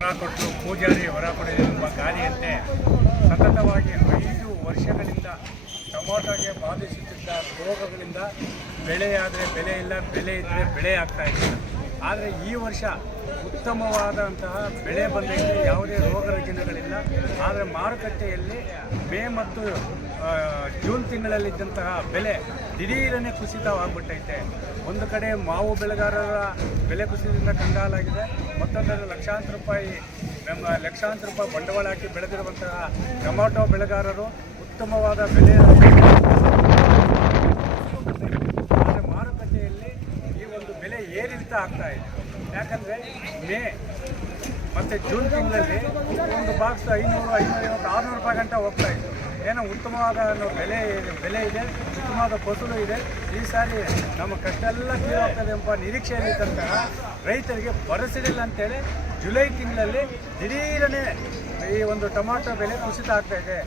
ಹೊರ ಕೊಟ್ಟು ಪೂಜಾರಿ ಹೊರ ಕೊಡಲಿರುವ ಗಾಳಿಯಂತೆ ಸತತವಾಗಿ 5 ವರ್ಷಗಳಿಂದ ಟೊಮೊಟೊಗೆ ಬಾಧಿಸುತ್ತಿದ್ದ ರೋಗಗಳಿಂದ ಬೆಳೆಯಾದರೆ ಬೆಲೆ ಇಲ್ಲ, ಬೆಲೆ ಇದ್ದರೆ ಬೆಳೆ ಆಗ್ತಾ ಇಲ್ಲ. ಆದರೆ ಈ ವರ್ಷ ಉತ್ತಮವಾದಂತಹ ಬೆಳೆ ಬಂದೈತೆ, ಯಾವುದೇ ರೋಗ ರುಜಿನಗಳಿಲ್ಲ. ಆದರೆ ಮಾರುಕಟ್ಟೆಯಲ್ಲಿ ಮೇ ಮತ್ತು ಜೂನ್ ತಿಂಗಳಲ್ಲಿದ್ದಂತಹ ಬೆಲೆ ದಿಢೀರನೆ ಕುಸಿತವಾಗ್ಬಿಟ್ಟೈತೆ. ಒಂದು ಕಡೆ ಮಾವು ಬೆಳೆಗಾರರ ಬೆಲೆ ಕುಸಿತದಿಂದ ಕಂಗಾಲಾಗಿದೆ, ಮತ್ತೊಂದರಲ್ಲಿ ಲಕ್ಷಾಂತರ ರೂಪಾಯಿ ಬಂಡವಾಳ ಹಾಕಿ ಬೆಳೆದಿರುವಂತಹ ಟೊಮೊಟೊ ಬೆಳೆಗಾರರು ಉತ್ತಮವಾದ ಬೆಲೆ. ಆದರೆ ಮಾರುಕಟ್ಟೆಯಲ್ಲಿ ಈ ಒಂದು ಬೆಲೆ ಏರಿಳಿತ ಆಗ್ತಾ ಇದೆ. ಯಾಕಂದರೆ ಮೇ ಮತ್ತು ಜೂನ್ ತಿಂಗಳಲ್ಲಿ ಒಂದು ಬಾಕ್ಸ್ 500, 550, 600 ರೂಪಾಯಿ ಗಂಟ ಹೋಗ್ತಾ ಇತ್ತು. ಏನೋ ಉತ್ತಮವಾದ ಬೆಲೆ ಇದೆ, ಉತ್ತಮವಾದ ಫಸಲು ಇದೆ. ಈ ಸಾರಿ ನಮ್ಮ ಕಷ್ಟ ಎಲ್ಲ ತೀರೋಗ್ತದೆ ಎಂಬ ನಿರೀಕ್ಷೆಯಲ್ಲಿದ್ದಂತಹ ರೈತರಿಗೆ ಬರಸಿಡಿಲ್ಲ ಅಂತೇಳಿ ಜುಲೈ ತಿಂಗಳಲ್ಲಿ ದಿಢೀರನೆ ಈ ಒಂದು ಟೊಮಾಟೊ ಬೆಲೆ ಕುಸಿತ ಆಗ್ತಾಯಿದೆ.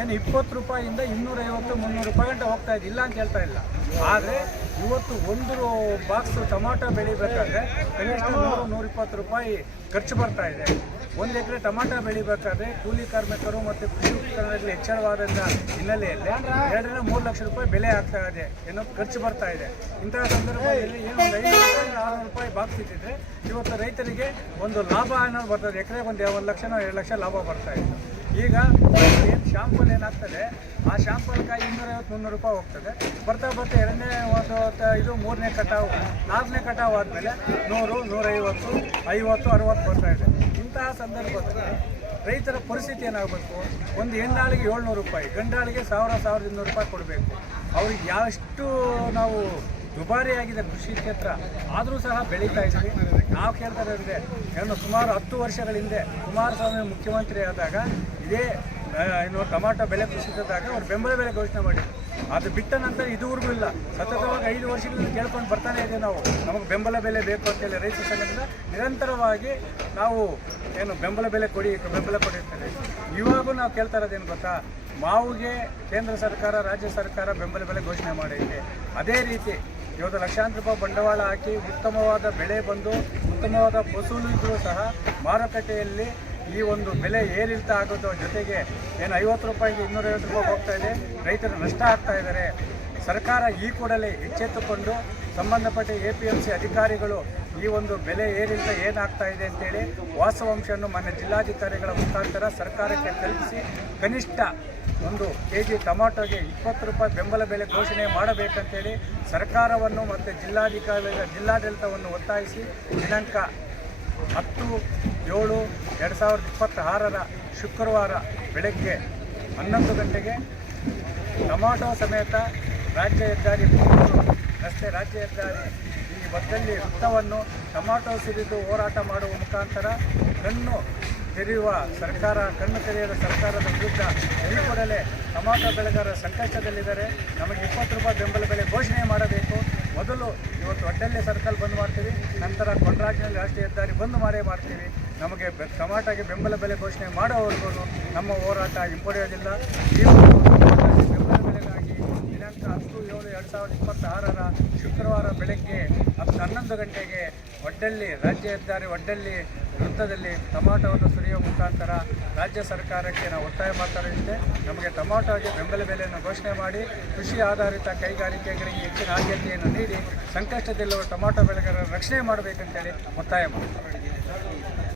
ಏನು 20 ರೂಪಾಯಿಂದ 250, 300 ರೂಪಾಯಿ ಗಂಟೆ ಹೋಗ್ತಾ ಇದೆ, ಇಲ್ಲ ಅಂತ ಹೇಳ್ತಾ ಇಲ್ಲ. ಆದರೆ ಇವತ್ತು ಒಂದು ಬಾಕ್ಸ್ ಟೊಮಾಟೊ ಬೆಳಿಬೇಕಾದ್ರೆ ಕನಿಷ್ಠ 100-120 ರೂಪಾಯಿ ಖರ್ಚು ಬರ್ತಾ ಇದೆ. 1 ಎಕರೆ ಟೊಮಾಟೊ ಬೆಳಿಬೇಕಾದ್ರೆ ಕೂಲಿ ಕಾರ್ಮಿಕರು ಮತ್ತು ಕೃಷಿ ಉಪಕರಣಗಳಲ್ಲಿ ಹೆಚ್ಚಳವಾದ ಹಿನ್ನೆಲೆಯಲ್ಲಿ 2-3 ಲಕ್ಷ ರೂಪಾಯಿ ಬೆಲೆ ಆಗ್ತಾ ಇದೆ, ಏನೋ ಖರ್ಚು ಬರ್ತಾ ಇದೆ. ಇಂತಹ ಸಂದರ್ಭದಲ್ಲಿ ಏನು 500-600 ರೂಪಾಯಿ ಬಾಕ್ಸ್ ಇದ್ದಿದ್ರೆ ಇವತ್ತು ರೈತರಿಗೆ ಒಂದು ಲಾಭ ಅನ್ನೋದು ಬರ್ತದೆ. ಎಕರೆಗೆ ಒಂದು 1 ಲಕ್ಷ 2 ಲಕ್ಷ ಲಾಭ ಬರ್ತಾ ಇತ್ತು. ಈಗ ಏನು ಶಾಂಪಲ್ ಏನಾಗ್ತದೆ, ಆ ಶಾಂಪಲ್ಕಾಯಿ 250-300 ರೂಪಾಯಿ ಹೋಗ್ತದೆ. ಬರ್ತಾ ಎರಡನೇ ಇದು 3ನೇ ಕಟಾವು, 4ನೇ ಕಟಾವು ಆದಮೇಲೆ 100, 150, 50, 60 ಬರ್ತಾ ಇದೆ. ಇಂತಹ ಸಂದರ್ಭದಲ್ಲಿ ರೈತರ ಪರಿಸ್ಥಿತಿ ಏನಾಗಬೇಕು? ಒಂದು ಹೆಣ್ಣಾಳಿಗೆ 700 ರೂಪಾಯಿ, ಗಂಡಾಳಿಗೆ 1000-1200 ರೂಪಾಯಿ ಕೊಡಬೇಕು. ಅವ್ರಿಗೆ ಎಷ್ಟು ನಾವು ದುಬಾರಿಯಾಗಿದೆ ಕೃಷಿ ಕ್ಷೇತ್ರ, ಆದರೂ ಸಹ ಬೆಳೀತಾ ಇದ್ದೀವಿ. ನಾವು ಕೇಳ್ತಾರೆ ಅಂದರೆ ಏನು ಸುಮಾರು 10 ವರ್ಷಗಳ ಹಿಂದೆ ಕುಮಾರಸ್ವಾಮಿ ಮುಖ್ಯಮಂತ್ರಿ ಆದಾಗ ಇದೇ ಟೊಮಾಟೊ ಬೆಲೆ ಕುಸಿದಾಗ ಅವ್ರು ಬೆಂಬಲ ಬೆಲೆ ಘೋಷಣೆ ಮಾಡಿದ್ರು. ಅದು ಬಿಟ್ಟ ನಂತರ ಇದುವರೆಗೂ ಇಲ್ಲ. ಸತತವಾಗಿ 5 ವರ್ಷಗಳಿಂದ ಕೇಳ್ಕೊಂಡು ಬರ್ತಾನೆ ಇದ್ದೀವಿ ನಾವು, ನಮಗೆ ಬೆಂಬಲ ಬೆಲೆ ಬೇಕು ಅಂತೇಳಿ ರೈತ ಸಂಘದಿಂದ ನಿರಂತರವಾಗಿ ನಾವು ಬೆಂಬಲ ಬೆಲೆ ಕೊಡಿರ್ತೇವೆ. ಇವಾಗೂ ನಾವು ಕೇಳ್ತಾ ಇರೋದೇನು ಗೊತ್ತಾ, ಮಾವಿಗೆ ಕೇಂದ್ರ ಸರ್ಕಾರ, ರಾಜ್ಯ ಸರ್ಕಾರ ಬೆಂಬಲ ಬೆಲೆ ಘೋಷಣೆ ಮಾಡೈತೆ. ಅದೇ ರೀತಿ ಇವತ್ತು ಲಕ್ಷಾಂತರ ರೂಪಾಯಿ ಬಂಡವಾಳ ಹಾಕಿ ಉತ್ತಮವಾದ ಬೆಳೆ ಬಂದು ಉತ್ತಮವಾದ ಫಸಲು ಇದ್ದರೂ ಸಹ ಮಾರುಕಟ್ಟೆಯಲ್ಲಿ ಈ ಒಂದು ಬೆಲೆ ಏರಿಳಿತ ಆಗೋದ್ರ ಜೊತೆಗೆ 50 ರೂಪಾಯಿಗೆ 250 ರೂಪಾಯಿ ಹೋಗ್ತಾ ಇದೆ. ರೈತರು ನಷ್ಟ ಆಗ್ತಾ ಇದ್ದಾರೆ. ಸರ್ಕಾರ ಈ ಕೂಡಲೇ ಎಚ್ಚೆತ್ತುಕೊಂಡು ಸಂಬಂಧಪಟ್ಟ APMC ಅಧಿಕಾರಿಗಳು ಈ ಒಂದು ಬೆಲೆ ಏರಿಳಿತ ಏನಾಗ್ತಾ ಇದೆ ಅಂತೇಳಿ ವಾಸ್ತವಾಂಶವನ್ನು ಮಾನ್ಯ ಜಿಲ್ಲಾಧಿಕಾರಿಗಳ ಮುಖಾಂತರ ಸರ್ಕಾರಕ್ಕೆ ತಲುಪಿಸಿ ಕನಿಷ್ಠ 1 kg ಟೊಮಾಟೊಗೆ 20 ರೂಪಾಯಿ ಬೆಂಬಲ ಬೆಲೆ ಘೋಷಣೆ ಮಾಡಬೇಕಂತೇಳಿ ಸರ್ಕಾರವನ್ನು ಮತ್ತು ಜಿಲ್ಲಾಡಳಿತವನ್ನು ಒತ್ತಾಯಿಸಿ ದಿನಾಂಕ 10/7/2026 ಶುಕ್ರವಾರ ಬೆಳಗ್ಗೆ 11 ಗಂಟೆಗೆ ಟೊಮಾಟೊ ಸಮೇತ ರಾಜ್ಯ ಹೆದ್ದಾರಿ ರಾಜ್ಯ ಹೆದ್ದಾರಿ ಈ ಒತ್ತಲ್ಲಿ ವೃತ್ತವನ್ನು ಟೊಮಾಟೊ ಸುರಿದು ಹೋರಾಟ ಮಾಡುವ ಮುಖಾಂತರ ಕಣ್ಣು ತೆರೆಯದ ಸರ್ಕಾರದ ವಿರುದ್ಧ ಈ ಕೂಡಲೇ ಟೊಮಾಟೊ ಬೆಳೆಗಾರರ ಸಂಕಷ್ಟದಲ್ಲಿದ್ದಾರೆ. ನಮಗೆ 20 ರೂಪಾಯಿ ಬೆಂಬಲ ಬೆಲೆ ಘೋಷಣೆ ಮಾಡಬೇಕು. ಮೊದಲು ಇವತ್ತು ಒಡ್ಡಲ್ಲಿ ಸರ್ಕಲ್ ಬಂದ್ ಮಾಡ್ತೀವಿ, ನಂತರ ಕೊಂಡರಾಜಿನಲ್ಲಿ ರಾಷ್ಟ್ರೀಯ ಹೆದ್ದಾರಿ ಬಂದ್ ಮಾಡ್ತೀವಿ. ನಮಗೆ ಟೊಮಾಟೊಗೆ ಬೆಂಬಲ ಬೆಲೆ ಘೋಷಣೆ ಮಾಡೋವರೆಗೂ ನಮ್ಮ ಹೋರಾಟ ಹಿಂಪಡೆಯೋದಿಲ್ಲ. ಈ ಬೆಂಬಲ ಬೆಲೆಗಾಗಿ ದಿನಾಂಕ 10/7/2026 ಶುಕ್ರವಾರ ಬೆಳಗ್ಗೆ 11 ಗಂಟೆಗೆ ಒಡ್ಡಲ್ಲಿ ರಾಜ್ಯ ಹೆದ್ದಾರಿ ಒಡ್ಡಲ್ಲಿ ವೃತ್ತದಲ್ಲಿ ಟೊಮಾಟೊವನ್ನು ಸುರಿಯುವ ಮುಖಾಂತರ ರಾಜ್ಯ ಸರ್ಕಾರಕ್ಕೆ ನಾವು ಒತ್ತಾಯ ಮಾಡ್ತಾ ಇದ್ದೆ. ನಮಗೆ ಟೊಮಾಟೊಗೆ ಬೆಂಬಲ ಬೆಲೆಯನ್ನು ಘೋಷಣೆ ಮಾಡಿ ಕೃಷಿ ಆಧಾರಿತ ಕೈಗಾರಿಕೆಗಳಿಗೆ ಹೆಚ್ಚಿನ ಆದ್ಯತೆಯನ್ನು ನೀಡಿ ಸಂಕಷ್ಟದಲ್ಲಿರುವ ಟೊಮಾಟೊ ಬೆಳೆಗಾರರ ರಕ್ಷಣೆ ಮಾಡಬೇಕಂತೇಳಿ ಒತ್ತಾಯ ಮಾಡ್ತಾರೆ.